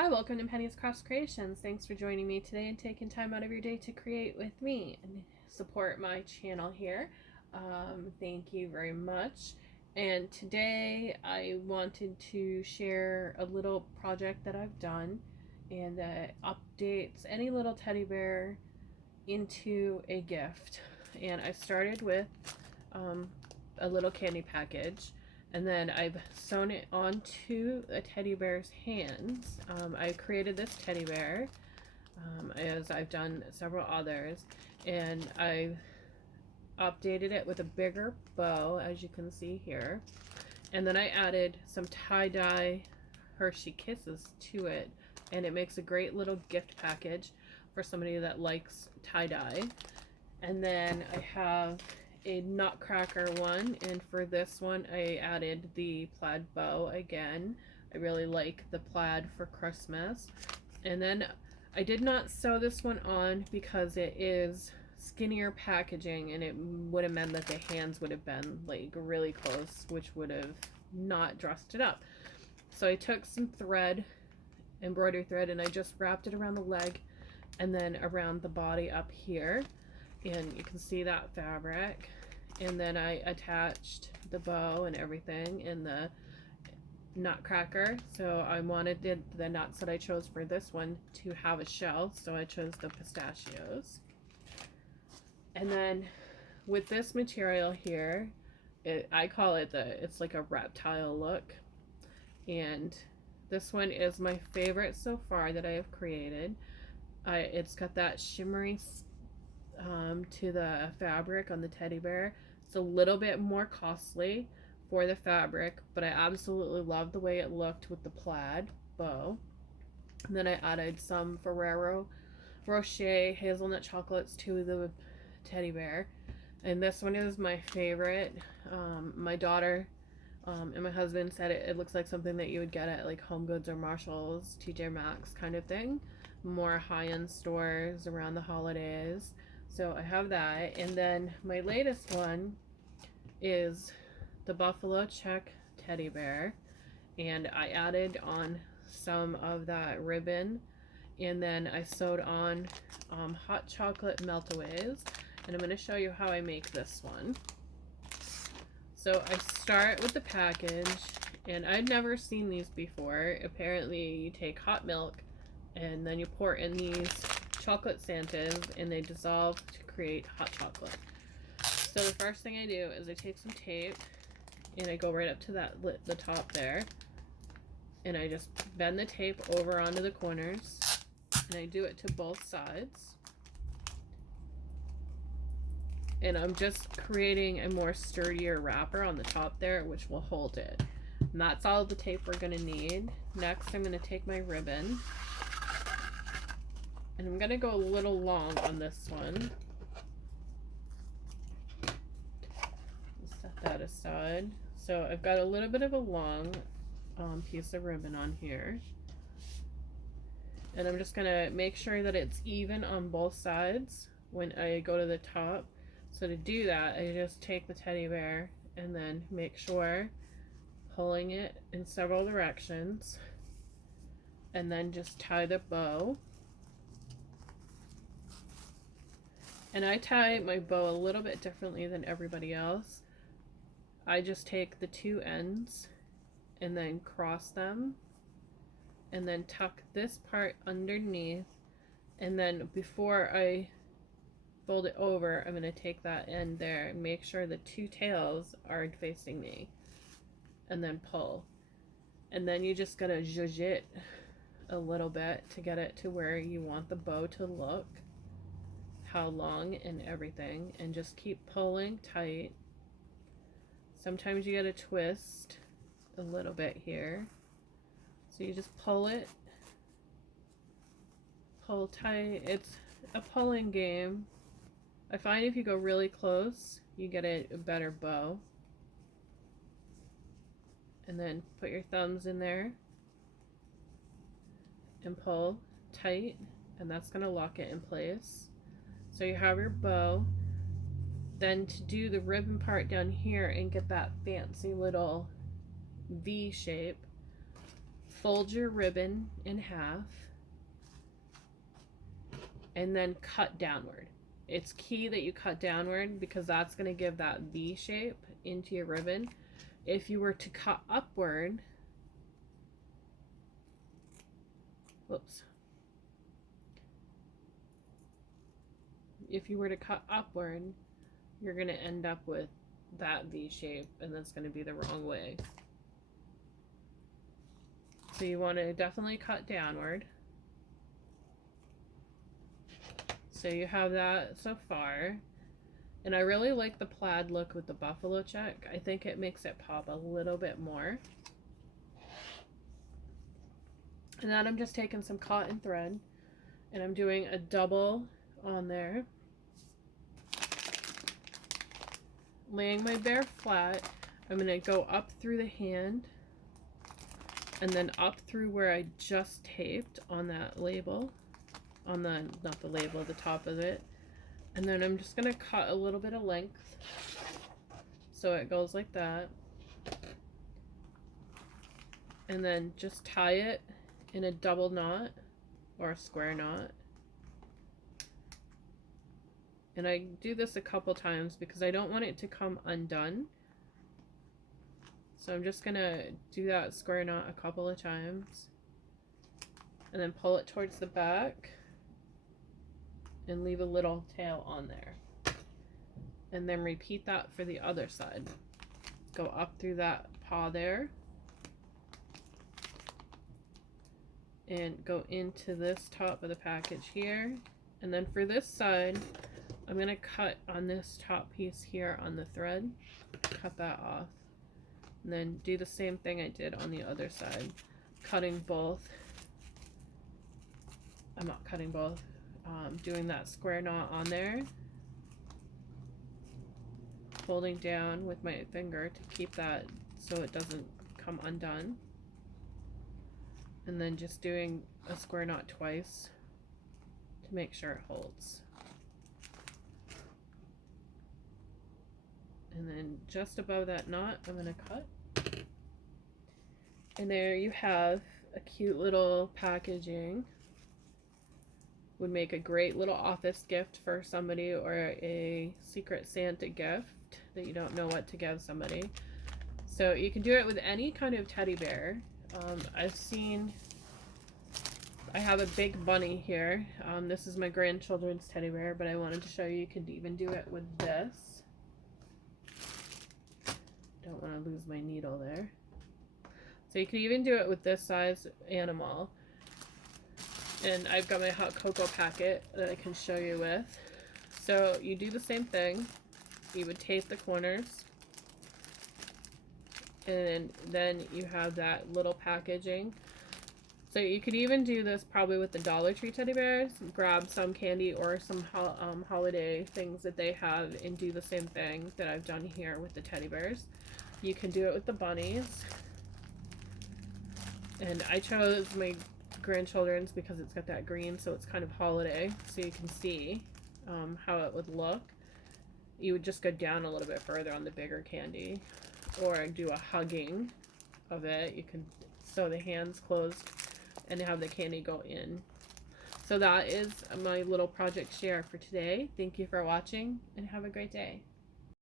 Hi, welcome to Penny's Crafts Creations. Thanks for joining me today and taking time out of your day to create with me and support my channel here. Thank you very much. And today I wanted to share a little project that I've done and that updates any little teddy bear into a gift. And I started with a little candy package, and then I've sewn it onto a teddy bear's hands. I created this teddy bear, as I've done several others, and I've updated it with a bigger bow, as you can see here. And then I added some tie-dye Hershey Kisses to it, and it makes a great little gift package for somebody that likes tie-dye. And then I have a Nutcracker one, and for this one I added the plaid bow again. I really like the plaid for Christmas. And then I did not sew this one on because it is skinnier packaging, and it would have meant that the hands would have been like really close, which would have not dressed it up. So I took some thread, embroidery thread, and I just wrapped it around the leg and then around the body up here, and you can see that fabric. And then I attached the bow and everything in the Nutcracker. So I wanted the nuts that I chose for this one to have a shell, so I chose the pistachios. And then with this material here, I call it it's like a reptile look, and this one is my favorite so far that I have created. It's got that shimmery to the fabric on the teddy bear. It's a little bit more costly for the fabric, but I absolutely love the way it looked with the plaid bow. And then I added some Ferrero Rocher hazelnut chocolates to the teddy bear, and this one is my favorite. My daughter and my husband said it looks like something that you would get at like Home Goods or Marshalls, TJ Maxx kind of thing, more high-end stores around the holidays. So I have that. And then my latest one is the Buffalo Check teddy bear, and I added on some of that ribbon, and then I sewed on hot chocolate meltaways, and I'm going to show you how I make this one. So I start with the package, and I'd never seen these before. Apparently you take hot milk and then you pour in these chocolate Santas, and they dissolve to create hot chocolate. So the first thing I do is I take some tape and I go right up to the top there, and I just bend the tape over onto the corners, and I do it to both sides. And I'm just creating a more sturdier wrapper on the top there, which will hold it. And that's all the tape we're going to need. Next, I'm going to take my ribbon, and I'm going to go a little long on this one. Set that aside. So I've got a little bit of a long piece of ribbon on here, and I'm just going to make sure that it's even on both sides when I go to the top. So to do that, I just take the teddy bear and then make sure pulling it in several directions, and then just tie the bow. And I tie my bow a little bit differently than everybody else. I just take the two ends and then cross them, and then tuck this part underneath, and then before I fold it over, I'm going to take that end there and make sure the two tails are facing me, and then pull. And then you just gotta zhuzh it a little bit to get it to where you want the bow to look, how long and everything, and just keep pulling tight. Sometimes you gotta twist a little bit here, so you just pull it, pull tight. It's a pulling game. I find if you go really close, you get a better bow. And then put your thumbs in there and pull tight, and that's going to lock it in place. So you have your bow. Then to do the ribbon part down here and get that fancy little V shape, fold your ribbon in half, and then cut downward. It's key that you cut downward because that's going to give that V shape into your ribbon. If you were to cut upward, whoops. If you were to cut upward, you're going to end up with that V shape, and that's going to be the wrong way. So you want to definitely cut downward. So you have that so far. And I really like the plaid look with the buffalo check. I think it makes it pop a little bit more. And then I'm just taking some cotton thread and I'm doing a double on there. Laying my bear flat, I'm going to go up through the hand and then up through where I just taped on that label, on the, not the label, the top of it. And then I'm just going to cut a little bit of length so it goes like that. And then just tie it in a double knot or a square knot. And I do this a couple times because I don't want it to come undone. So I'm just gonna do that square knot a couple of times and then pull it towards the back and leave a little tail on there. And then repeat that for the other side. Go up through that paw there and go into this top of the package here. And then for this side, I'm going to cut on this top piece here on the thread, cut that off, and then do the same thing I did on the other side, cutting both. I'm not cutting both, doing that square knot on there, holding down with my finger to keep that so it doesn't come undone, and then just doing a square knot twice to make sure it holds. And then just above that knot, I'm going to cut. And there you have a cute little packaging. Would make a great little office gift for somebody, or a secret Santa gift that you don't know what to give somebody. So you can do it with any kind of teddy bear. I have a big bunny here. This is my grandchildren's teddy bear, but I wanted to show you could even do it with this. Don't want to lose my needle there. So you can even do it with this size animal. And I've got my hot cocoa packet that I can show you with. So you do the same thing. You would tape the corners. And then you have that little packaging. So you could even do this probably with the Dollar Tree teddy bears. Grab some candy or some holiday things that they have and do the same thing that I've done here with the teddy bears. You can do it with the bunnies. And I chose my grandchildren's because it's got that green, so it's kind of holiday. So you can see how it would look. You would just go down a little bit further on the bigger candy, or do a hugging of it. You can sew the hands closed and have the candy go in. So that is my little project share for today. Thank you for watching and have a great day.